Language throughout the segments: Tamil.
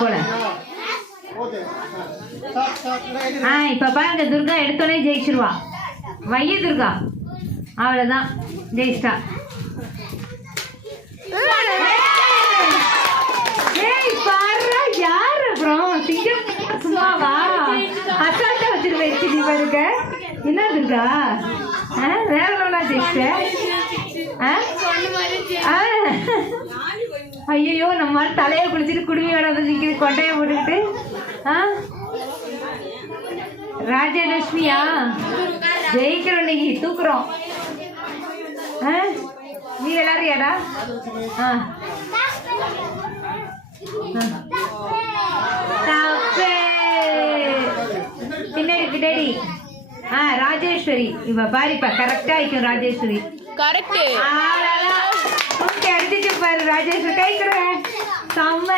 போல இப்ப பாருங்க, துர்கா எடுத்தோடனே ஜெயிச்சிருவா. வைய துர்கா, அவ்வளவுதான், ஜெயிச்சிட்டா. யாரு அப்புறம் சிங்கம் சும்மாவா அசால்ட்டா வச்சிருவேச்சு நீ பாருங்க. என்ன துர்கா வேற லெவலா ஜெயிச்ச. ஐயோ, நம்ம தலையை குளிச்சுட்டு குடுமையோட வந்து நிற்கிது, கொண்டையை போட்டுக்கிட்டு. ராஜலட்சுமியா ஜெயிக்கிறோம், இன்னைக்கு தூக்குறோம். நீ விளாடுறியாடா? பின்னாடி பின்னாடி ராஜேஸ்வரி. இவ பாரிப்பா கரெக்டா இருக்கும். ராஜேஸ்வரி கரெக்ட். அடிச்சு பாரு ராஜேஸ்வரி, கைக்குற செம்ம.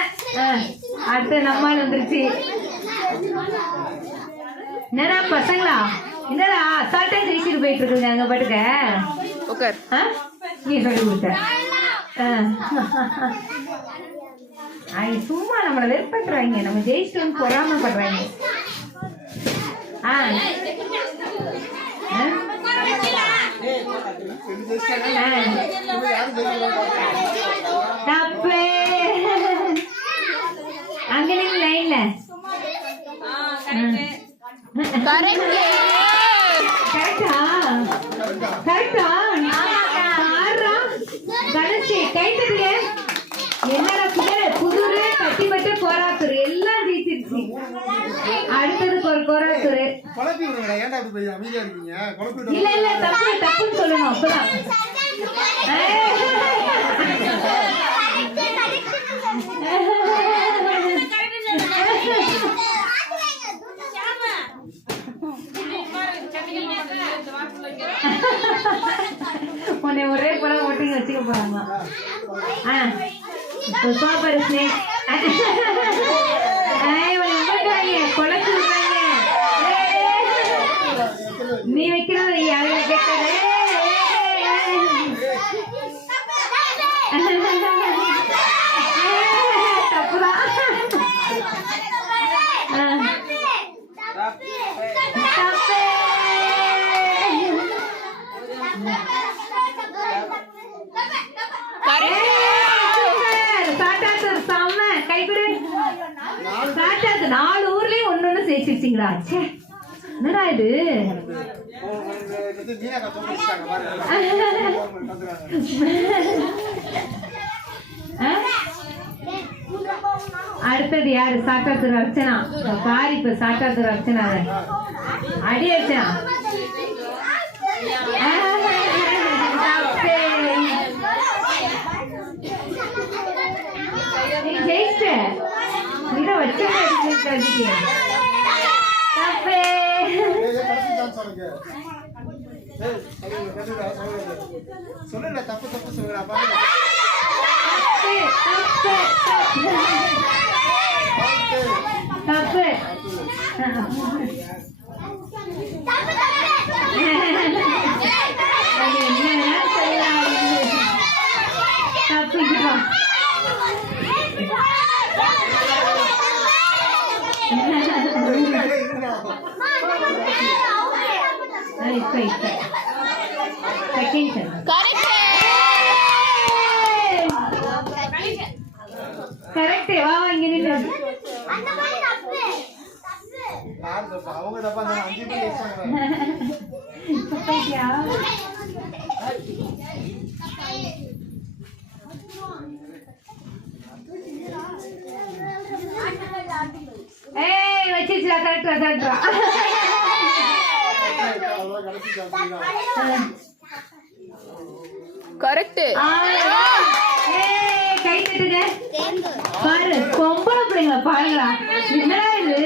அடுத்து நம்மால் வந்துருச்சு. என்னடா பசங்களா, என்னடா அசால்ட்டா ஜெயிச்சுட்டு போயிட்டு இருக்குங்க அங்க பாட்டுக்க. நீ சொல்லி கொடுத்த சும்மா நம்மள வெறுப்பட்டுறாங்க. நம்ம ஜெயிச்சிட்டு பொறாமப்படுறாங்க. அங்க லைன்ல கரெக்டா கரெக்டா கணேஷ் கை தட்டுங்க. என்னடா புதுரு கட்டிப்பட்டு கோராத்தூர் எல்லாம் ஜெயிச்சிருச்சு. அடுத்தது கோராத்தூர். இல்ல இல்ல தப்பு தப்புன்னு சொல்லணும். அப்பதான் உன்னை ஒரே படம் ஓட்டிங்க வச்சுக்க போறாங்க. பாப்பாரு ஸ்னேக் கொலைச்சு விட்டாங்க. நீ வைக்கிறது யாரு கேட்கறது? தப்புதான். நாலு ஊர்லயும் ஒண்ணு சேர்த்துட்டீங்களா? என்னடா இது? அடுத்தது யாரு? சாட்டாத்தூர் அர்ச்சனா. பாரி இப்ப சாட்டாத்தூர் அர்ச்சனா அடி அர்ச்சனா. ஜெயிச்ச இத வச்சு சொல்லுங்க. தப்பு தப்பு சொல்லுங்க. தப்பு கரெக்ட். வா இங்க நில்லு. அவங்க தப்பா 5 பேர் ஏசாங்க. பப்பையா ஏய் வச்சிச்சா கரெக்ட்டா கரெக்ட்டா. கரெக்ட். ஏய் கை தட்டுங்க. பாரு பொம்பளை பிள்ளைங்க பாருங்களா. என்னடா இது?